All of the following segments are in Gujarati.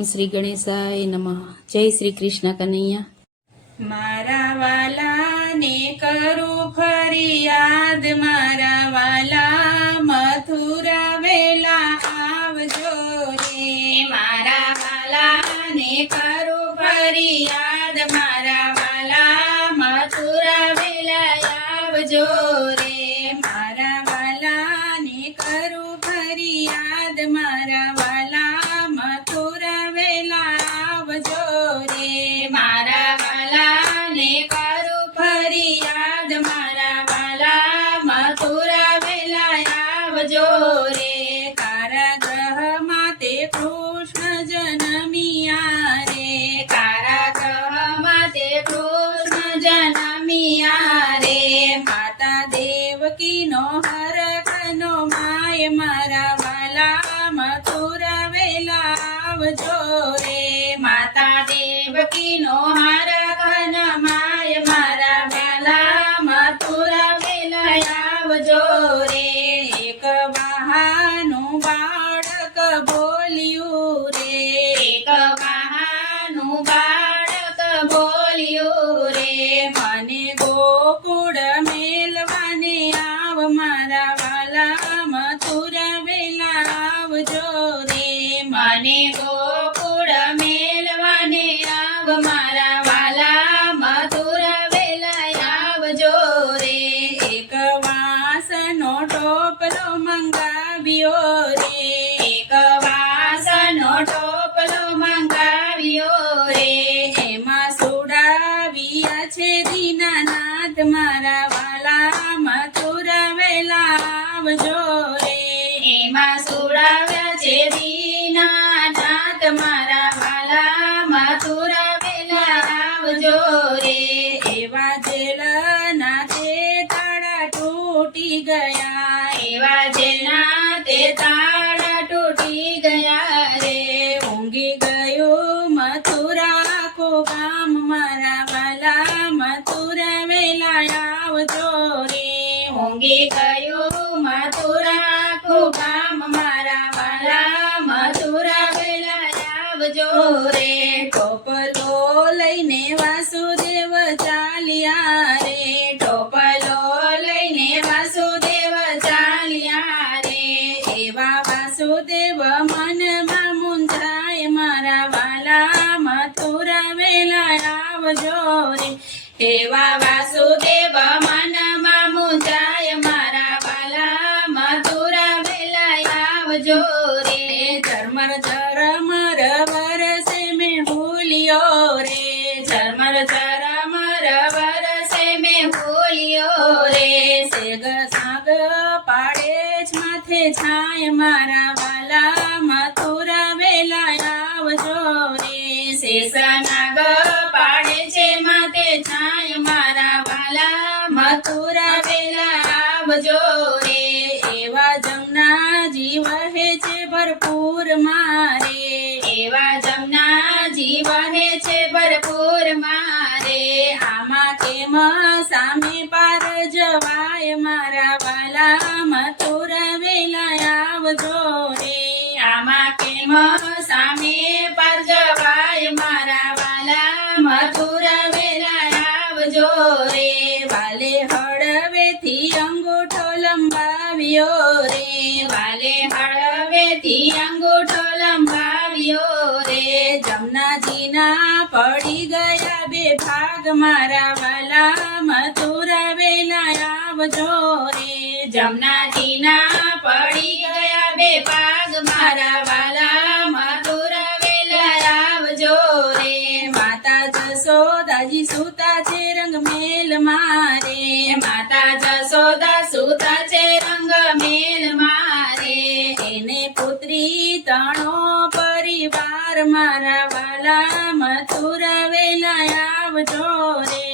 ઓમ શ્રી ગણેશાય નમઃ. જય શ્રી કૃષ્ણ કનૈયા. મારા વાલાને કરું ફરિયાદ, મારા વાલા મથુરા વેલા આવજો રે. મારા વાલાને કરું ફરિયાદ, મારા વાલા મથુરા વેલા આવજો રે. મારા વાલાને કરું ફરિયાદ, મારા વાલા મથુરા વેલા આવજો રે. મારા વાલાને કરું ફરિયાદ, મારા વાલા મથુરા વેલા આવજો રે. કારાગૃહમાં તે કૃષ્ણ જન્મિયા રે, કારાગૃહમાં તે કૃષ્ણ જન્મિયા રે. માતા દેવકીનો હરખનો માય, મારા વાલા મથુરા વેલા આવજો રે. માતા દેવકીનો હરખન માય, મારા વાલા મથુરા વેલા આવજો રે. એક વાહાનું બાળક બોલ્યું રે, એક વાહાનું બાળક બોલ્યું રે. મને ગોકુળ મેલવાને આવ, મારા વાલા મથુરા વેલા આવજો રે. મને ગોકુળ મેલવાને આવ, મારા વાલા મથુરા વેલા આવજો રે. એક વાસનો ટોપલો મંગાવ્યો રે, એક વાસનો ટોપલો મંગાવ્યો રે. એમાં સુડાવ્યા છે દીનાનાથ, મારા વાલા મથુરા વેલા આવજો રે. એમાં સુડાવ્યા છે દીનાનાથ, મારા વાલા મથુરા વેલા આવજો રે. એવા જેલના તે તાળા તૂટી ગયા, એવા જેલના તે તાળા તૂટી ગયા રે. ઊંઘી ગયું મથુરા આખું ગામ, મારા વાલા મથુરા વેલા આવજો રે. ઊંઘી ગયું મથુરા આખું ગામ, મારા વાલા મથુરા વેલા આવજો રે. ટોપલો લઈને વાસુદેવ ચાલ્યા રે, ટોપલો લઈને વાસુદેવ ચાલ્યા રે. એવા વાસુદેવ મનમાં મૂંઝાય, મારા વાલા મથુરા વેલા આવજો રે. એવા વાસુદેવ મનમાં મૂંઝાય, મારા વાલા મથુરા વેલા આવજો રે. ઝરમર ઝરમર વરસે મેં ભૂલ્યો રે, ઝરમર ઝરમર વરસે મેં ભૂલ્યો રે. સેગ સાગ પાડે જ માથે છાય, મારા વાલા મથુરા વેલા આવજો રે. શેષનાગ પાડે છે માથે છાય, મારા વાલા મથુરા વેલા આવજો રે. એવા જમનાજી વહે છે ભરપૂર મારે, એવા જમનાજી વહે છે ભરપૂર મારે. આમાં કેમ સામે પાર જવાય, મારા વાલા મથુરા વેલા આવજો રે. આમાં કેમ સામે પાર જવાય, મારા વાલા મથુરા વેલા આવજો રે. વાલે હળવેથી અંગૂઠો લંબાવ્યો રે, વાલે હળવેથી અંગૂઠો લંબાવ્યો રે. જમનાજીના પડી ગયા બે ભાગ, મારા વાલા મથુરા વેલા આવજો રે. જમનાજીના પડી ગયા બે ભાગ, મારા વાલા મથુરા વેલા આવજો રે. માતા જશોદાજી સૂતા છે રંગ મેલ મારે, માતા જશોદા સૂતા છે રંગ મેલ મારે. એને પુત્રી તણો પરિવાર, મારા વાલા મથુરા વેલા આવજો રે.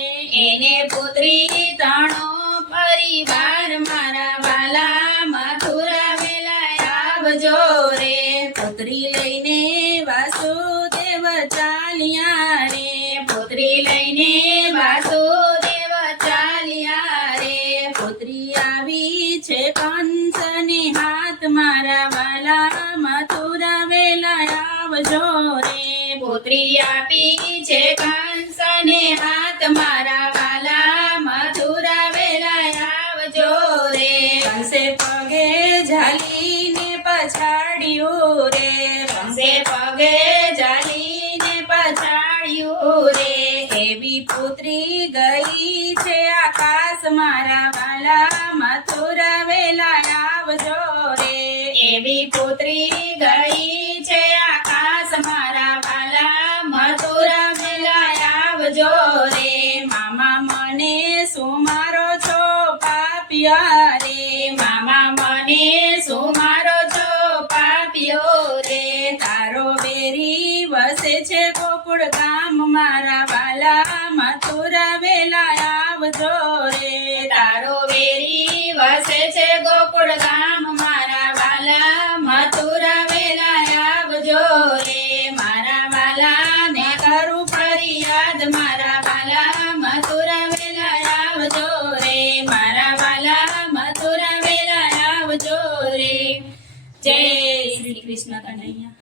એને પુત્રી તણો પરિવાર, મારા વાલા મથુરા વેલા આવજો રે. પુત્રી લઈને વાસુદેવ ચાલ્યા રે, પુત્રી લઈને વાસુદેવ ચાલ્યા રે. પુત્રી આવી છે કંસને હાથ, મારા વાલા મથુરા વેલા આવજો રે. ગઈ છે આકાશ મારા વાલા મથુરા વેલા આવજો રે એવી પુત્રી ગઈ છે આકાશ મારા વાલા મથુરા વેલા આવજો રે મામા મને શું મારો છો પાપિયા રે મામા મને શું મારો છો પાપિયો રે તારો વેરી વસે છે ગોકુળ ગામ મારા વાલા મથુરા વેલા આવજો રે તારો વેરી વસે છે ગોકુળ ગામ મારા વાલા મથુરા વેલા આવજો રે મારા વાલા ને કરું ફરિયાદ મારા વાલા મથુરા વેલા આવજો રે મારા વાલા મથુરા વેલા આવજો રે જય શ્રી કૃષ્ણ કનૈયા